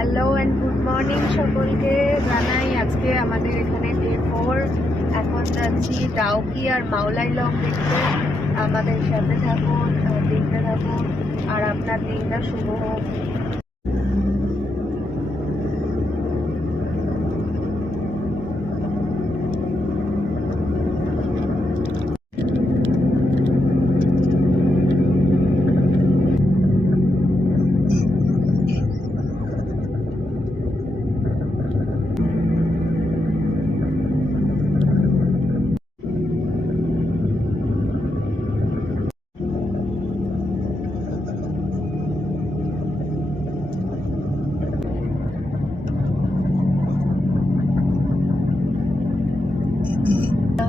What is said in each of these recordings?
Hello and good morning সকলকে জানাই। আজকে আমাদের এখানে ডে 4। এখন যাচ্ছি ডাউকি আর মাওলাইলং দেখতে। আমাদের সাথে থাকুন, দেখতে থাকুন, আর আপনার দিনটা শুভ হোক।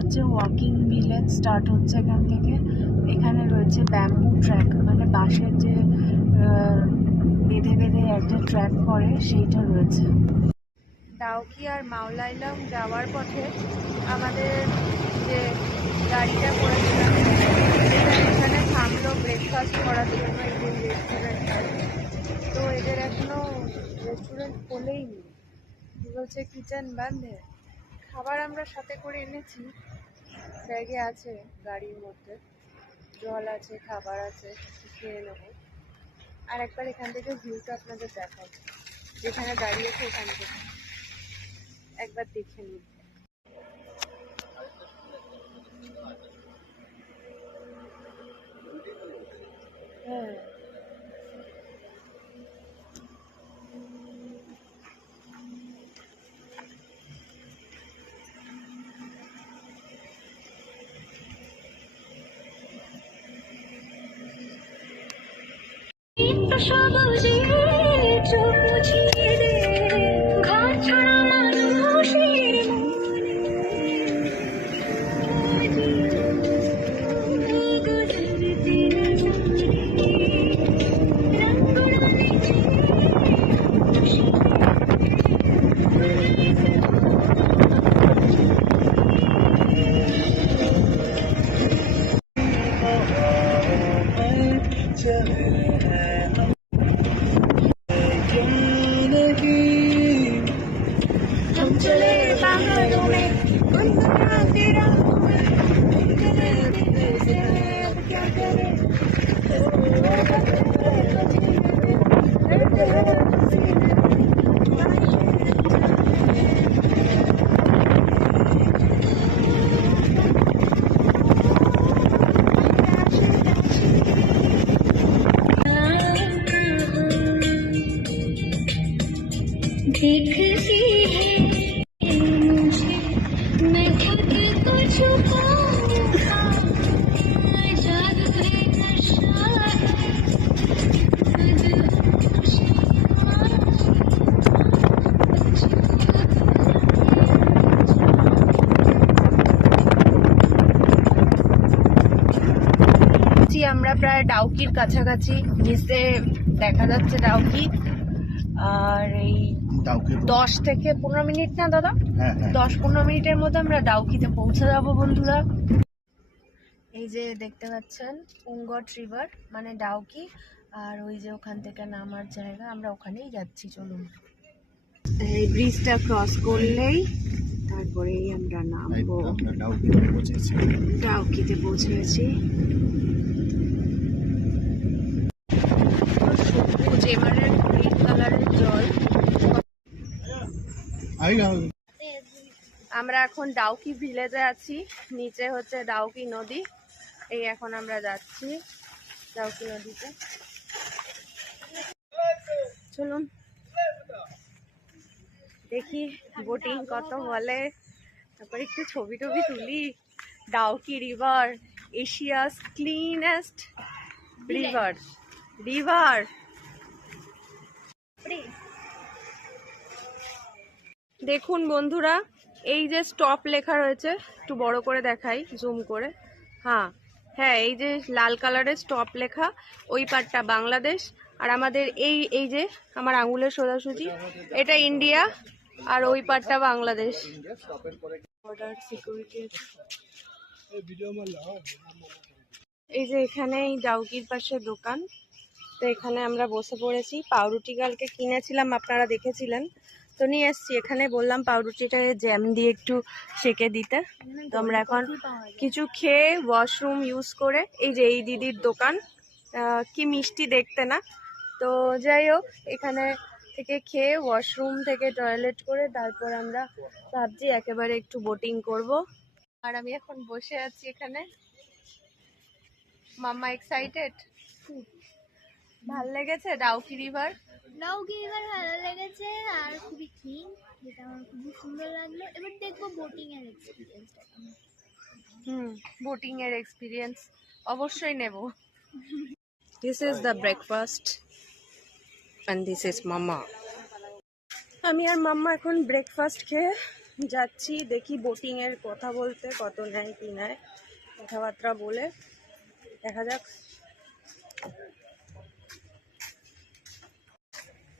হচ্ছে ওয়াকিং ভিলেজ স্টার্ট হচ্ছে এখান থেকে। এখানে রয়েছে ব্যাম্বু ট্র্যাক, মানে বাঁশের যে বেঁধে বেঁধে একটা ট্র্যাক করে সেইটা রয়েছে। ডাউকি আর মাওলাইলং যাওয়ার পথে আমাদের যে গাড়িটা করেছিলাম এখানে থামলো ব্রেকফাস্ট করার জন্য। এই যে রেস্টুরেন্টটা, তো এদের এখনো রেস্টুরেন্ট খোলেই নি, বলছে কিচেন বন্ধ। খাবার আমরা সাথে করে এনেছি, ব্যাগে আছে, গাড়ির মধ্যে জল আছে, খাবার আছে, খেয়ে নেবো। আর একবার এখান থেকে ভিউটা আপনাদের দেখাবো, যেখানে দাঁড়িয়েছে এখান থেকে একবার দেখে নিন। হ্যাঁ, সবুজে চোখ মুছিয়ে দে, ঘর ছাড়া মানুষের चले बागों में गुनगुना तेरा अब क्या करें। देखती है मुझे, मैं खुद को छुपाऊंगा, जादू है नशा है, আমরা প্রায় ডাউকির কাছাকাছি, নিচে দেখা যাচ্ছে ডাউকি। আর এই 10 থেকে 15 মিনিট না দাদা, 10-15 মিনিটের মধ্যে আমরা ডাউকিতে পৌঁছে যাব বন্ধুরা। এই যে দেখতে পাচ্ছেন পুঙ্গট রিভার মানে ডাউকি, আর ওই যে ওখান থেকে নামার জায়গা, আমরা ওখানেই যাচ্ছি। চলুন, এই ব্রিজটা ক্রস করলেই তারপরেই আমরা নামবো। ডাউকিতে পৌঁছে গেছি। এবারের গ্রিন কালারের জল। আমরা এখন ডাউকি ভিলেজে আছি, নিচে হচ্ছে ডাউকি নদী। এই এখন আমরা যাচ্ছি ডাউকি নদীতে। চলুন দেখি বোটিং কত বলে, তারপর একটু ছবি টবি তুলি। Dawki river, Asia's cleanest river. দেখুন বন্ধুরা, এই যে স্টপ লেখা রয়েছে, একটু বড় করে দেখাই, জুম করে। হ্যাঁ, এই যে লাল কালারের স্টপ লেখা, ওই পারটা বাংলাদেশ। আর আমাদের এই যে আমার আঙুলের সোজাসুজি, এটা ইন্ডিয়া, আর ওই পারটা বাংলাদেশ। Border security. এই যে এখানে ডাউকির পাশে দোকান, তো এখানে আমরা বসে পড়েছি। পাউরুটি কালকে কিনেছিলাম, আপনারা দেখেছিলেন, তো নিয়ে এসছি এখানে। বললাম পাউরুটিটা জ্যাম দিয়ে একটু সেকে দিতে। তো আমরা এখন কিছু খেয়ে ওয়াশরুম ইউজ করে, এই যে এই দিদির দোকান, কি মিষ্টি দেখতে না। তো যাই হোক, এখানে থেকে খেয়ে ওয়াশরুম থেকে টয়লেট করে তারপর আমরা ভাবছি একেবারে একটু বোটিং করব। আর আমি এখন বসে আছি এখানে। মাম্মা এক্সাইটেড? ভাল লেগেছে ডাউকি রিভার? ডাউকি রিভার ভালো লেগেছে আর খুবই ক্লিন, যেটা আমার খুবই সুন্দর লাগলো। এবার দেখবো বোটিং এর এক্সপিরিয়েন্সটা। বোটিং এর এক্সপিরিয়েন্স অবশ্যই নেব। This is the breakfast and this is mamma. আমি আর মাম্মা এখন ব্রেকফাস্ট খেয়ে যাচ্ছি, দেখি বোটিং এর কথা বলতে কত নেয় কি নেয়, কথাবার্তা বলে দেখা যাক।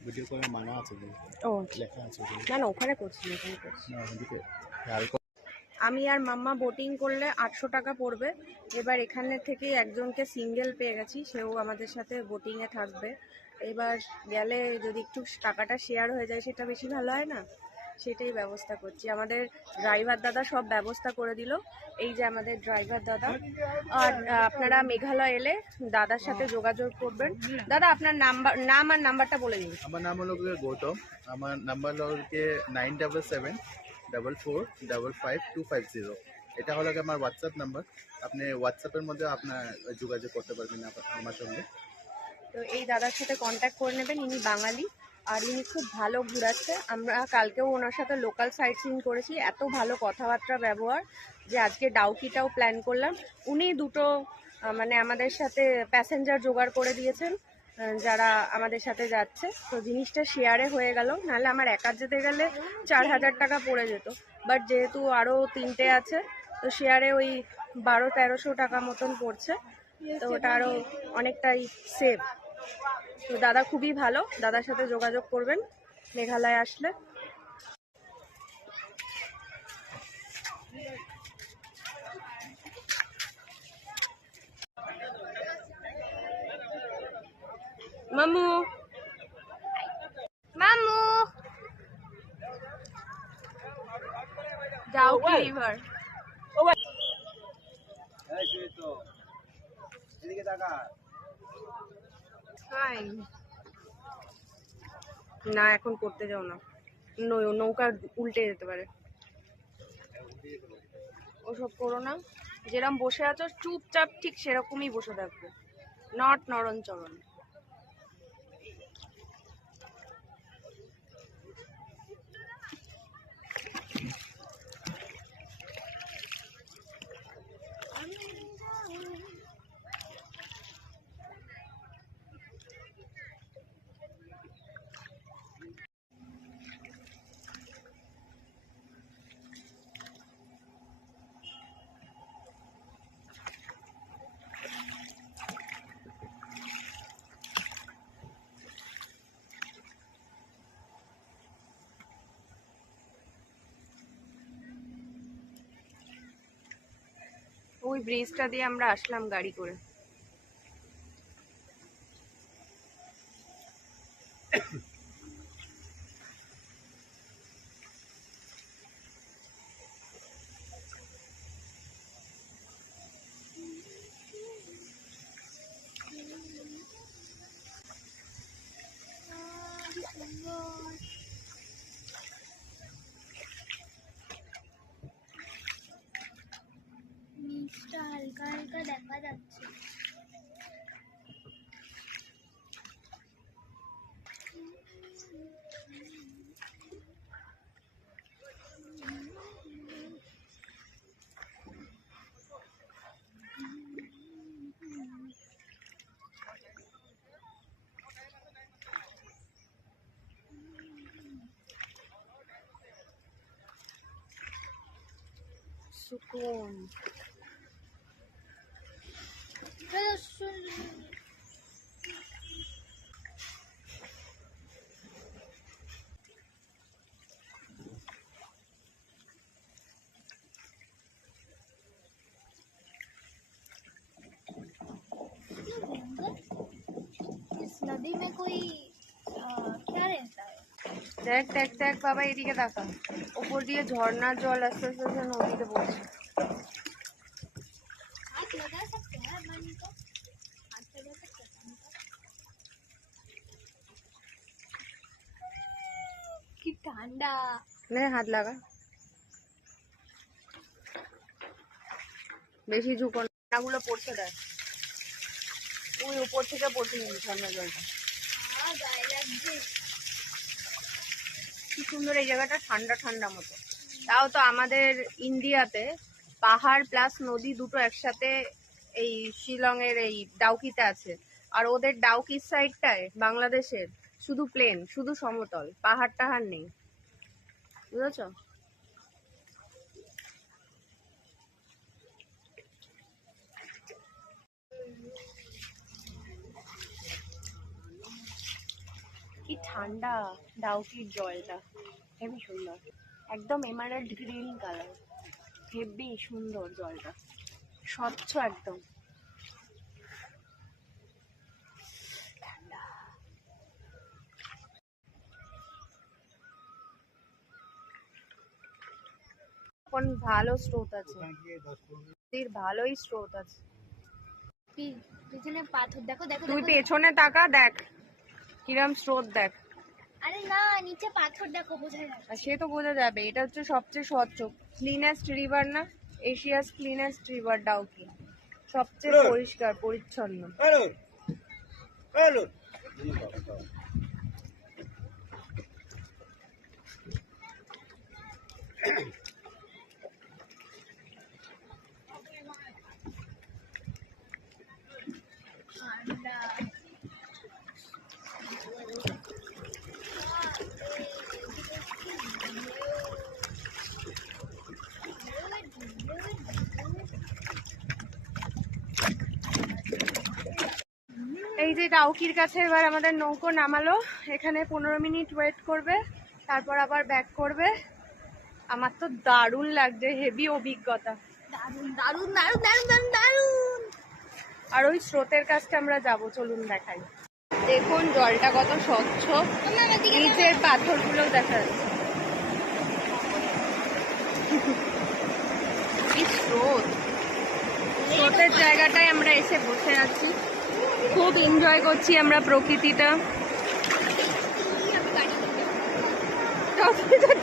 ভিডিও করে মানা আছে, ও লেখা আছে না না, ওখানে করছি না, ওখানে করছি। না ওদিকে খেয়াল কর। আমি আর মাম্মা বোটিং করলে 800 টাকা পড়বে। এবার এখানে থেকে একজনকে সিঙ্গেল পেয়ে গেছি, সেও আমাদের সাথে বোটিংয়ে থাকবে। এবার গেলে যদি একটু টাকাটা শেয়ার হয়ে যায় সেটা বেশি ভালো হয় না, সেটাই ব্যবস্থা করছি। আমাদের ড্রাইভার দাদা সব ব্যবস্থা করে দিল, এই যে আমাদের ড্রাইভার দাদা। আর আপনারা মেঘালয় এলে দাদার সাথে যোগাযোগ করবেন। দাদা আপনার নাম আর নাম্বারটা বলে দিন। আমার নাম হলো গৌতম, আমার নাম্বার হলো 9774455250। এটা হলো আমার হোয়াটসঅ্যাপ নাম্বার। আপনি হোয়াটসঅ্যাপের মধ্যে আপনার যোগাযোগ করতে পারবেন আমার সঙ্গে। তো এই দাদার সাথে কন্ট্যাক্ট করে নেবেন, ইনি বাঙালি আর ইনি খুব ভালো ঘুরাচ্ছে। আমরা কালকেও ওনার সাথে লোকাল সাইট সিইং করেছি, এত ভালো কথাবার্তা ব্যবহার যে আজকে ডাউকিটাও প্ল্যান করলাম। উনি দুটো মানে আমাদের সাথে প্যাসেঞ্জার জোগাড় করে দিয়েছেন যারা আমাদের সাথে যাচ্ছে। তো জিনিসটা শেয়ারে হয়ে গেল, নাহলে আমার একা যেতে গেলে 4000 টাকা পড়ে যেত। বাট যেহেতু আরও 3টে আছে, তো শেয়ারে ওই 1200-1300 টাকা মতন পড়ছে, তো ওটা আরও অনেকটাই সেভ। তো দাদা খুবই ভালো, দাদার সাথে যোগাযোগ করবেন মেঘালয় আসলে। মামু মামু ডাউকি রিভার। না এখন করতে যাও না, নৌকা উল্টে যেতে পারে। ওসব করো না, যেরকম বসে আছো চুপচাপ ঠিক সেরকমই বসে থাকবে, নট নরণ চরণ। ওই ব্রিজটা দিয়ে আমরা আসলাম গাড়ি করে। নিচটা হালকা হালকা দেখা যাচ্ছে। সুকুন। नदी में कोई क्या रहता है? দেখ দেখ দেখ বাবা, এদিকে দেখা, ওপর দিয়ে ঝর্ণার জল আস্তে আস্তে আস্তে নদীতে পড়ছে। हाथ लगा सकते हैं पानी को, हाथ लगा सकते हैं पानी को। কি ঠান্ডা। নে হাত লাগা, বেশি ঝুঁকো না, গুলো পড়ছে দেখ, ওই উপর থেকে পড়ছে কিন্তু ঝর্ণার জলটা। গায়ে লাগছে। কি সুন্দর এই জায়গাটা, ঠান্ডা ঠান্ডা মতো। তাও তো আমাদের ইন্ডিয়াতে পাহাড় প্লাস নদী দুটো একসাথে এই শিলং এর এই ডাউকিতে আছে, আর ওদের ডাউকির সাইডটায় বাংলাদেশের শুধু প্লেন, শুধু সমতল, পাহাড় টাহাড় নেই, বুঝেছো? কি ঠান্ডা ডাউকির জলটা, হেবি সুন্দর, একদম এমারাল্ড গ্রিন কালার, হেবি সুন্দর জলটা, স্বচ্ছ একদম। ঠান্ডা। এখন ভালো স্রোত আছে, নদীর ভালোই স্রোত আছে। পিছনে পাথর দেখো দেখো তুই দেখো। পেছনে তাকা, দেখ কিরম স্রোত দেখ। আরে না, নিচে পাথর দেখো, বোঝা যায়। আর সে তো বোঝা যাবে, এটা হচ্ছে সবচেয়ে স্বচ্ছ, ক্লিনেস্ট রিভার না, এশিয়াস ক্লিনেস্ট রিভার ডাউকি, সবচেয়ে পরিষ্কার পরিচ্ছন্ন। ঠান্ডা। এই যে ডাউকির কাছে এবার আমাদের নৌকো নামালো, এখানে 15 মিনিট ওয়েট করবে, তারপর আবার ব্যাক করবে। আমার তো দারুণ লাগছে, হেভি অভিজ্ঞতা। দারুন দারুন দারুন দারুন দারুন দারুন। আর ওই স্রোতের কাছটা আমরা যাব, চলুন দেখাই। দেখুন জলটা কত স্বচ্ছ, নিচের পাথরগুলো দেখা যাচ্ছে। কি স্রোত, স্রোতের জায়গাটায় আমরা এসে বসে আছি, খুব এনজয় করছি আমরা প্রকৃতিটা।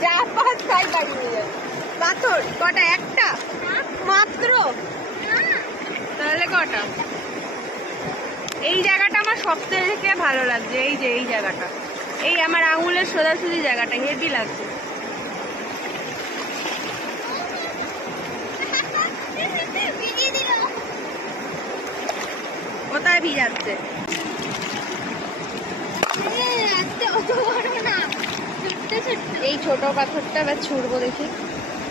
যা পাস তাই গাড়ি নিয়ে যাচ্ছে। পাথর কটা? একটা মাত্র? তাহলে কটা? এই জায়গাটা আমার সবথেকে ভালো লাগছে, এই যে এই জায়গাটা, এই আমার আঙুলের সোজাসুজি জায়গাটা হেভি লাগছে। কোথায় ভিজাচ্ছে? এই ছোট পাথরটা এবার ছুড়বো, দেখি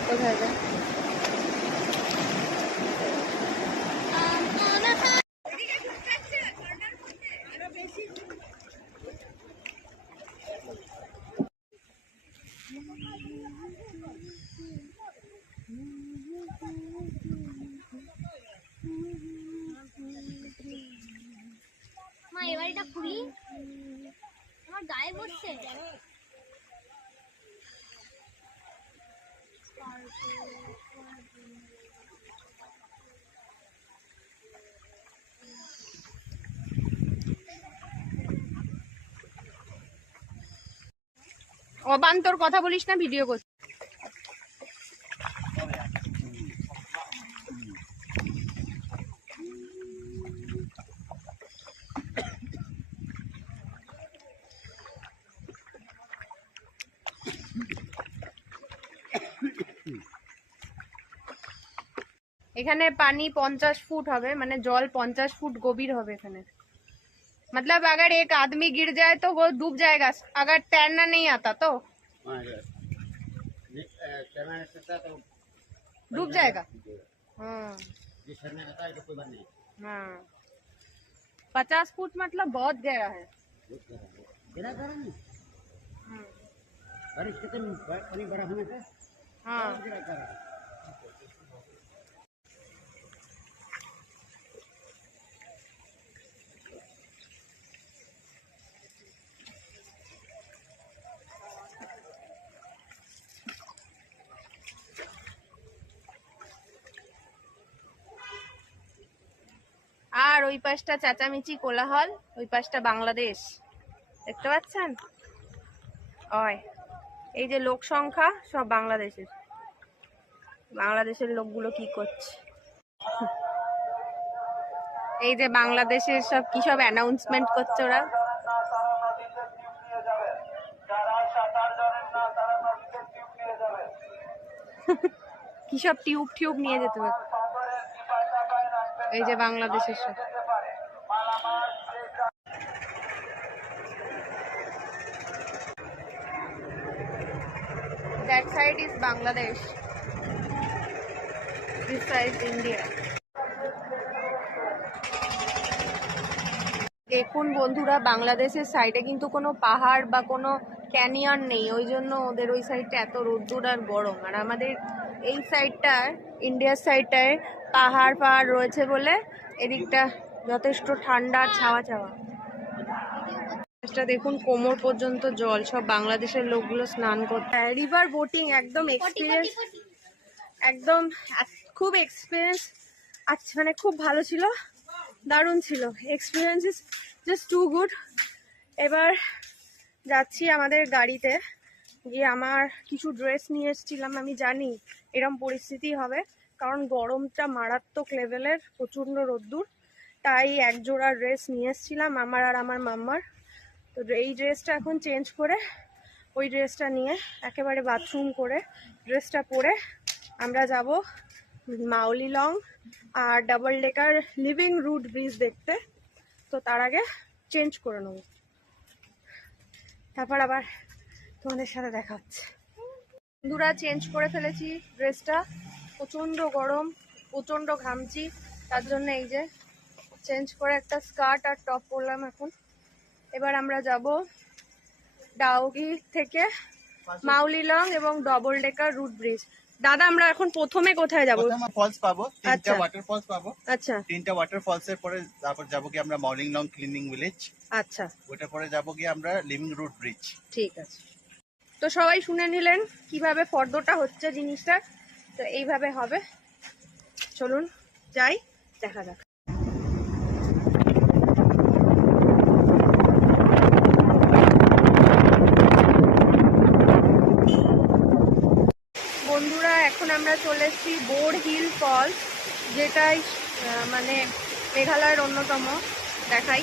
কোথায় যায়। মা এবার এটা খুলি, আমার গায়ে বসছে। অবান্তর কথা বলিস না, ভিডিও করছি। এখানে পানি 50 ফুট হবে, মানে জল 50 ফুট গভীর হবে এখানে। मतलब अगर एक आदमी गिर जाए तो वो डूब जाएगा, अगर तैरना नहीं आता तो डूब जाएगा। हाँ हाँ, 50 फुट मतलब बहुत गहरा है। हाँ ওই পাশটা চেঁচামেচি কোলাহল, ওই পাশটা বাংলাদেশ, দেখতে পাচ্ছেন? ওই এই যে লোক সংখ্যা সব বাংলাদেশের। বাংলাদেশের লোকগুলো কি করছে, এই যে বাংলাদেশের সব কি সব অ্যানাউন্সমেন্ট করছে ওরা। কি সব টিউব টিউব নিয়ে যেতে হবে, এই যে বাংলাদেশের সব। That side is Bangladesh. This side is India. দেখুন বন্ধুরা, বাংলাদেশের সাইডে কিন্তু কোনো পাহাড় বা কোনো ক্যানিয়ন নেই, ওই জন্য ওদের ওই সাইডটা এত রোদ্দুর আর গরম। আর আমাদের এই সাইডটায়, ইন্ডিয়ার সাইডটায় পাহাড় পাহাড় রয়েছে বলে এদিকটা যথেষ্ট ঠান্ডা, ছাওয়া ছাওয়া। দেখুন কোমর পর্যন্ত জল, সব বাংলাদেশের লোকগুলো স্নান করতে। রিভার বোটিং একদম এক্সপিরিয়েন্স, একদম খুব এক্সপিরিয়েন্স। আচ্ছা, মানে খুব ভালো ছিল, দারুণ ছিল, experience is just too good. এবার যাচ্ছি আমাদের গাড়িতে গিয়ে, আমার কিছু ড্রেস নিয়ে এসেছিলাম, আমি জানি এরম পরিস্থিতি হবে কারণ গরমটা মারাত্মক লেভেলের, প্রচণ্ড রোদ্দুর, তাই এক জোড়া ড্রেস নিয়ে এসেছিলাম আমার আর আমার মাম্মার। তো এই ড্রেসটা এখন চেঞ্জ করে, ওই ড্রেসটা নিয়ে একেবারে বাথরুম করে ড্রেসটা পরে আমরা যাব মাওলি লং আর double decker living root bridge দেখতে। তো তার আগে চেঞ্জ করে নেব, তারপর আবার তোমাদের সাথে দেখা হচ্ছে। বন্ধুরা, চেঞ্জ করে ফেলেছি ড্রেসটা, প্রচণ্ড গরম, প্রচণ্ড ঘামছি, তার জন্য এই যে চেঞ্জ করে একটা স্কার্ট আর টপ পরলাম এখন। এবার আমরা যাব ডাউকি থেকে মাওলি লং এবং ডবল ডেকার রুট ব্রিজ। দাদা, আমরা এখন প্রথমে কোথায় যাব? ফলস পাবো, তিনটা আচ্ছা। ওয়াটারফলস পাবো। আচ্ছা, তিনটা ওয়াটারফলস এর পরে তারপর যাবো কি আমরা মাউলিং লং ক্লিনিং ভিলেজ। আচ্ছা, ওটার পরে যাবো কি আমরা লিভিং রুট ব্রিজ। ঠিক আছে। তো সবাই শুনে নিলেন কিভাবে ফর্দটা হচ্ছে জিনিসটা, তো এইভাবে হবে। চলুন যাই, দেখা যাক। বন্ধুরা, এখন আমরা চলে এসেছি বোর হিল ফলস, যেটাই মানে মেঘালয়ের অন্যতম। দেখাই,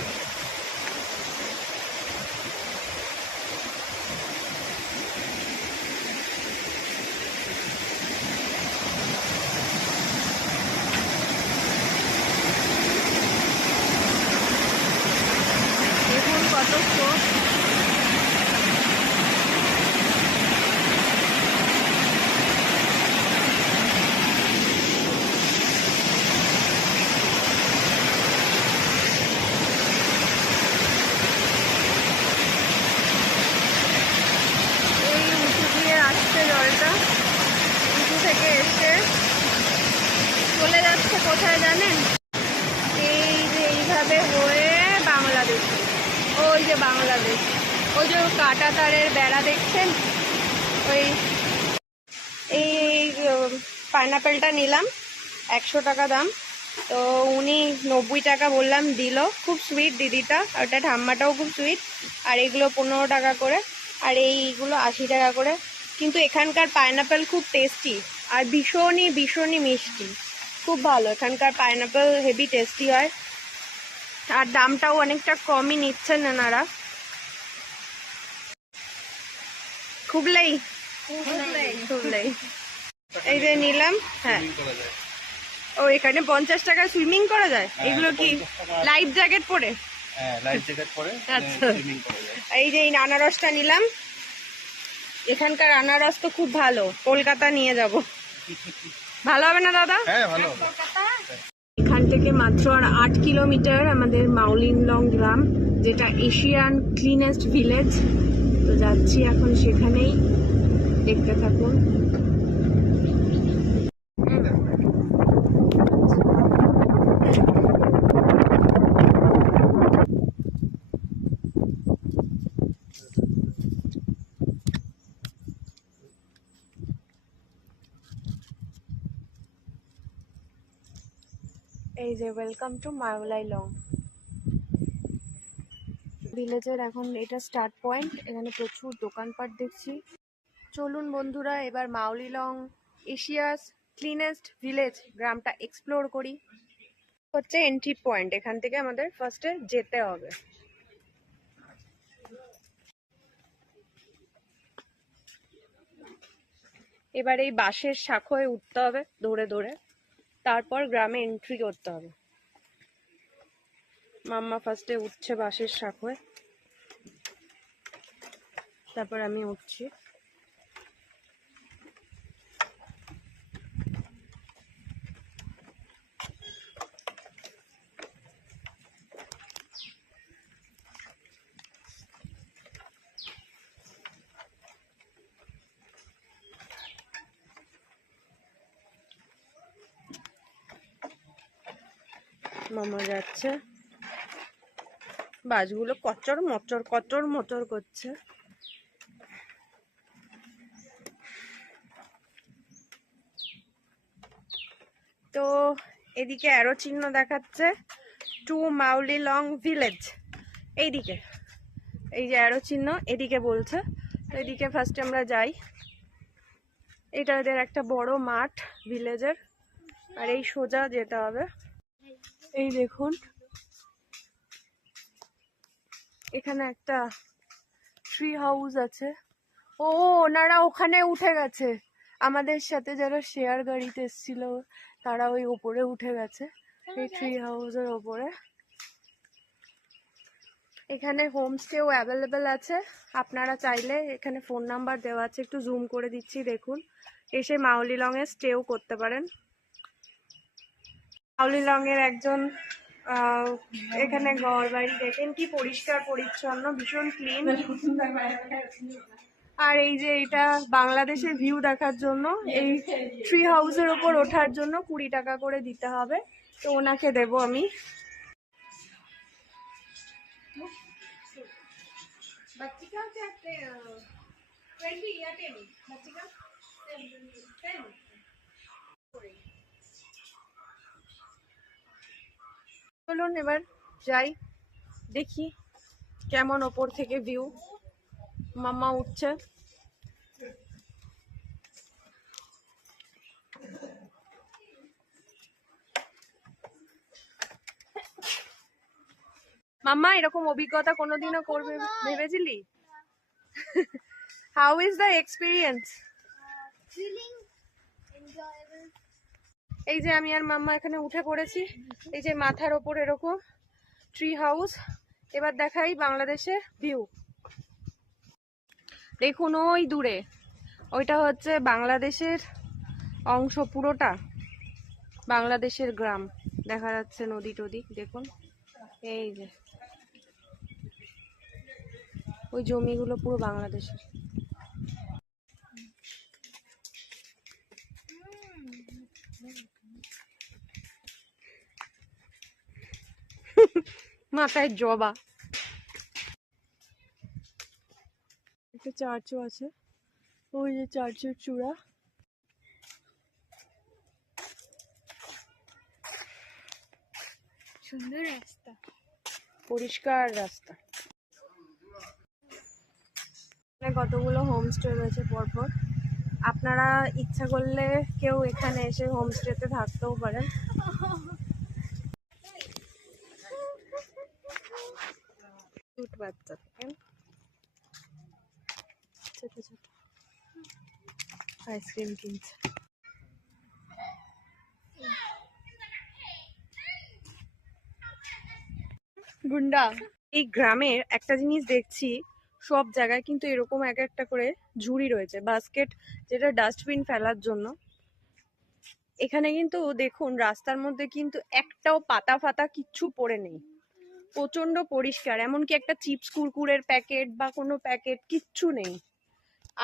দেখুন কত স্রোত। এই উঁচু দিয়ে আসছে জলটা, উঁচু থেকে এসে চলে যাচ্ছে কোথায় জানেন? এই যে এইভাবে হয়ে বাংলাদেশ, ওই যে বাংলাদেশ, ওই যে কাঁটা তারের বেড়া দেখছেন, ওই এই পাইনাপেলটা নিলাম 100 টাকা দাম, তো উনি 90 টাকা বললাম, দিল। খুব সুইট দিদিটা, আর ওটা ঠাম্মাটাও খুব সুইট। আর এগুলো 15 টাকা করে, আর এইগুলো 80 টাকা করে। কিন্তু এখানকার পাইনাপেল খুব টেস্টি আর ভীষণই ভীষণই মিষ্টি, খুব ভালো। এখানকার পাইনাপেল হেভি টেস্টি হয়, আর দামটাও অনেকটা কমই নিচ্ছেন এনারা। খুবলেই খুবলেই এই যে নিলাম। হ্যাঁ, ও এখানে 50 টাকা সুইমিং করা যায়। এগুলো কি লাইফ জ্যাকেট পরে? হ্যাঁ, লাইফ জ্যাকেট পরে আচ্ছা। সুইমিং করা যায়। এই যে এই আনারসটা নিলাম, এখানকার আনারস তো খুব ভালো, কলকাতা নিয়ে যাব। ভালো হবে না দাদা? হ্যাঁ, ভালো। এখান থেকে মাত্র আর 8 কিলোমিটার আমাদের মাউলিং লং গ্রাম, যেটা এশিয়ান ক্লিনেস্ট ভিলেজ। তো যাচ্ছি এখন সেখানেই, দেখতে থাকুন। এই যে ওয়েলকাম টু মাওলাই লং ভিলেজের। এখন এটা স্টার্ট পয়েন্ট, এখানে প্রচুর দোকানপাট দেখছি। চলুন বন্ধুরা, এবার Mawli long Asia's cleanest village গ্রামটা এক্সপ্লোর করি। হচ্ছে এন্ট্রি পয়েন্ট, এখান থেকে আমাদের ফার্স্টে যেতে হবে। এবার এই বাঁশের শাখায় উঠতে হবে ধরে ধরে, তারপর গ্রামে এন্ট্রি করতে হবে। মাম্মা ফার্স্টে উঠছে বাঁশের শাখায়, তারপর আমি উঠছি। মামা যাচ্ছে, বাসগুলো কচর মচর করছে। তো এদিকে অ্যারো চিহ্ন দেখাচ্ছে টু মাওলি লং ভিলেজ, এইদিকে এই যে অ্যারো চিহ্ন এদিকে বলছে। তো এদিকে ফার্স্টে আমরা যাই। এটা এদের একটা বড় মাঠ ভিলেজের, আর এই সোজা যেতে হবে। এই দেখুন এখানে একটা ট্রি হাউস আছে। ও ওনারা ওখানে উঠে গেছে, আমাদের সাথে যারা শেয়ার গাড়িতে এসেছিল তারা ওই ওপরে উঠে গেছে, এই ট্রি হাউসের ওপরে। এখানে হোমস্টেও অ্যাভেলেবেল আছে, আপনারা চাইলে এখানে ফোন নাম্বার দেওয়া আছে, একটু জুম করে দিচ্ছি দেখুন, এসে মাওলি লং এ স্টেও করতে পারেন। মাওলি লং এর একজন এখানে ঘর বাড়ি দেখেন কি পরিষ্কার পরিচ্ছন্ন, ভীষণ ক্লিন। আর এই যে এটা বাংলাদেশের ভিউ দেখার জন্য, এই ট্রি হাউসের ওপর ওঠার জন্য 20 টাকা করে দিতে হবে, তো ওনাকে দেব আমি। চলুন এবার যাই, দেখি কেমন ওপর থেকে ভিউ। মাম্মা উঠছে। মাম্মা এরকম অভিজ্ঞতা কোনোদিনও করবে ভেবেছিলি? How is the experience? Thrilling, enjoyable. এই যে আমি আর মাম্মা এখানে উঠে পড়েছি, এই যে মাথার ওপর এরকম ট্রি হাউস। এবার দেখাই বাংলাদেশের ভিউ। দেখুন ওই দূরে, ওইটা হচ্ছে বাংলাদেশের অংশ, পুরোটা বাংলাদেশের গ্রাম দেখা যাচ্ছে, নদী টদি দেখুন। এই যে ওই জমিগুলো পুরো বাংলাদেশের। মাথায় জবা। একটা চার্চও আছে, ওই যে চার্চের চূড়া। সুন্দর রাস্তা, পরিষ্কার রাস্তা। কতগুলো হোমস্টে রয়েছে পরপর, আপনারা ইচ্ছা করলে কেউ এখানে এসে হোমস্টেতে থাকতেও পারেন। ছোট বাচ্চা থেকে ছোট ছোট আইসক্রিম কিনছে। গুন্ডা। এই গ্রামের একটা জিনিস দেখছি, সব জায়গায় কিন্তু এরকম এক একটা করে ঝুড়ি রয়েছে, বাস্কেট, যেটা ডাস্টবিন ফেলার জন্য। এখানে কিন্তু দেখুন রাস্তার মধ্যে কিন্তু একটাও পাতা ফাতা কিচ্ছু পড়ে নেই, প্রচন্ড পরিষ্কার, এমনকি একটা চিপস কুরকুরের প্যাকেট বা কোনো প্যাকেট কিচ্ছু নেই।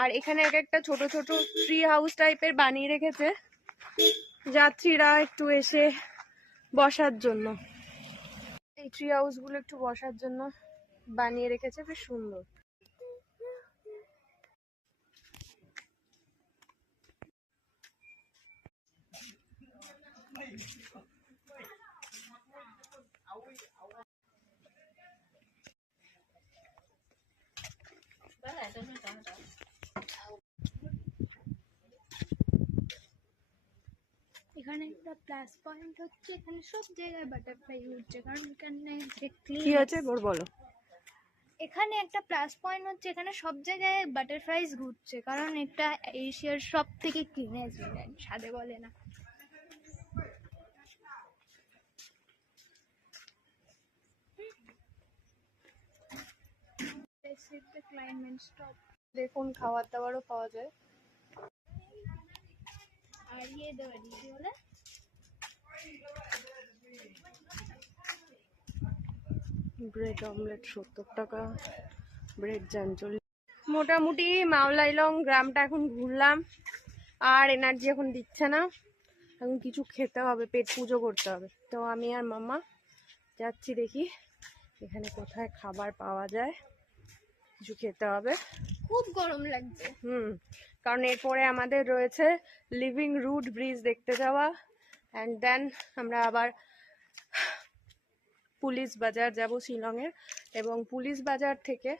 আর এখানে এক একটা ছোট ছোট ট্রি হাউস টাইপের বানিয়ে রেখেছে যাত্রীরা একটু এসে বসার জন্য। এই ট্রি হাউস গুলো একটু বসার জন্য বানিয়ে রেখেছে, বেশ সুন্দর। এখানে একটা প্লাস পয়েন্ট হচ্ছে এখানে সব জায়গায় বাটারফ্লাই উঠছে, কারণ এখানে যে কি আছে বলো? এখানে একটা প্লাস পয়েন্ট হচ্ছে এখানে সব জায়গায় বাটারফ্লাইজ ঘুরছে, কারণ এটা এশিয়ার সব থেকে ক্লিনেস্ট আইল্যান্ড, সাদে বলে না। দেখুন খাবার দাবারও পাওয়া যায়। আর ইয়ে দেওয়া দিদি বলে ব্রেড অমলেট 70 টাকা, ব্রেড জ্যাম 40। মোটামুটি মাওলাইলং গ্রামটা এখন ঘুরলাম, আর এনার্জি এখন দিচ্ছে না, এখন কিছু খেতে হবে, পেট পুজো করতে হবে। তো আমি আর মামা যাচ্ছি, দেখি এখানে কোথায় খাবার পাওয়া যায়, কিছু খেতে হবে। খুব গরম লাগছে। কারণ এরপরে আমাদের রয়েছে লিভিং রুট ব্রিজ দেখতে যাওয়া, অ্যান্ড দেন আমরা আবার পুলিশ বাজার যাব শিলংয়ের, এবং পুলিশ বাজার থেকে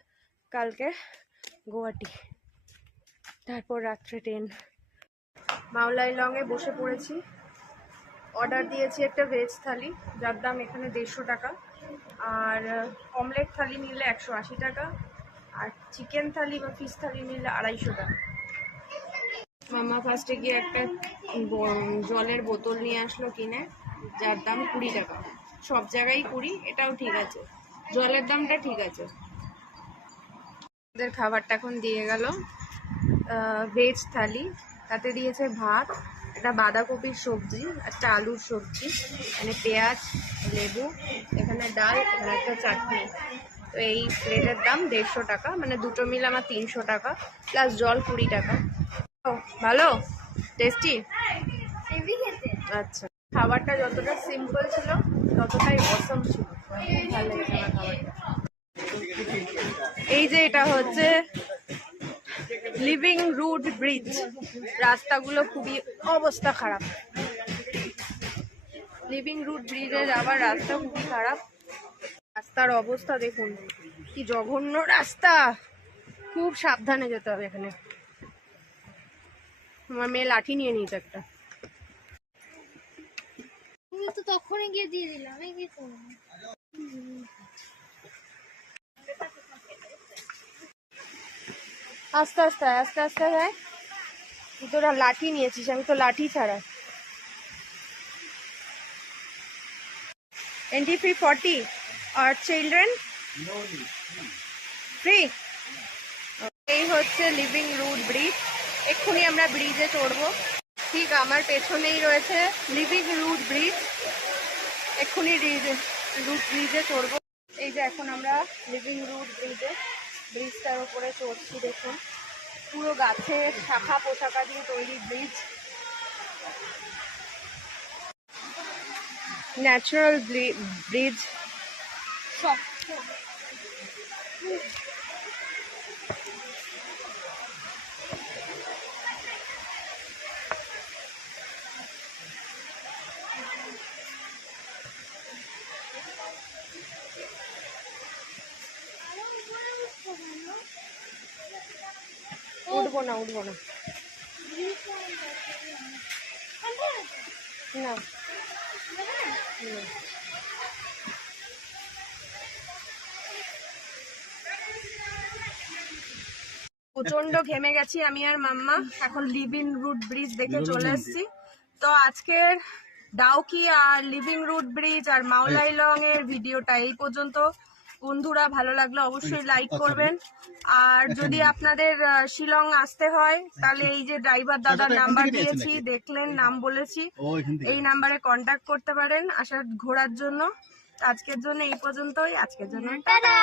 কালকে গুয়াহাটি, তারপর রাত্রে ট্রেন। মাওলাইলংয়ে বসে পড়েছি, অর্ডার দিয়েছি একটা ভেজ থালি, যার দাম এখানে 150 টাকা, আর অমলেট থালি নিলে 180 টাকা, আর চিকেন থালি বা ফিশ থালি নিলে 250 টাকা। মামা ফার্স্টে গিয়ে একটা জলের বোতল নিয়ে আসলো কিনে, যার দাম 20 টাকা। সব জায়গায় 20, এটাও ঠিক আছে, জলের দামটা ঠিক আছে। ওদের খাবারটা এখন দিয়ে গেল, ভেজ থালি, তাতে দিয়েছে ভাত, একটা বাঁধাকপির সবজি, একটা আলুর সবজি, এখানে পেঁয়াজ, লেবু, এখানে ডাল, এখানে একটা চাটনি। তো এই প্লেটের দাম 150 টাকা, মানে দুটো মিলে আমার 300 টাকা, প্লাস জল 20 টাকা। ভালো টেস্টি। আচ্ছা, খাবারটা যতটা সিম্পল ছিল ততটাই অসম ছিল, ভালো লেগেছে আমার খাবারটা। এই যে এটা হচ্ছে লিভিং রুট ব্রিজ, রাস্তাগুলো খুবই অবস্থা খারাপ, লিভিং রুট ব্রিজে যাওয়ার রাস্তা খুবই খারাপ। রাস্তার অবস্থা দেখুন কি জঘন্য রাস্তা, খুব সাবধানে যেতে হবে এখানে। আমার মেয়ে লাঠি নিয়ে নিয়েছে একটা। তুমি তো তখনই গিয়ে দিয়ে দিলাম, এই কি আস্তে আস্তে আস্তে আস্তে যায়, তোরা লাঠি নিয়েছিস, আমি তো লাঠি ছাড়া। Entry fee 40, our children free. এই হচ্ছে লিভিং রুট ব্রিজ, এক্ষুনি আমরা ব্রিজে চড়বো। ঠিক আমার পেছনেই রয়েছে লিভিং রুট ব্রিজ, এক্ষুনি রুট ব্রিজে চড়বো। এই যে এখন আমরা লিভিং রুট ব্রিজে, ব্রিজটার উপরে চড়ছি, দেখুন পুরো গাছের শাখা পোশাকা দিয়ে তৈরি ব্রিজ, ন্যাচারাল ব্রিজ। উঠবো না উঠবো না, না প্রচন্ড ঘেমে গেছি আমি আর মাম্মা, এখন লিভিং রুট ব্রিজ দেখে চলে এসেছি। তো আজকের ডাউকি আর লিভিং রুট ব্রিজ আর মাওলাইলং এর ভিডিওটা এই পর্যন্ত। বন্ধুরা ভালো লাগলে অবশ্যই লাইক করবেন, আর যদি আপনাদের শিলং আসতে হয় তাহলে এই যে ড্রাইভার দাদার নাম্বার দিয়েছি, দেখলেন নাম বলেছি, এই নাম্বারে কন্ট্যাক্ট করতে পারেন আসার ঘোরার জন্য। আজকের জন্য এই পর্যন্তই, আজকের জন্য টাটা।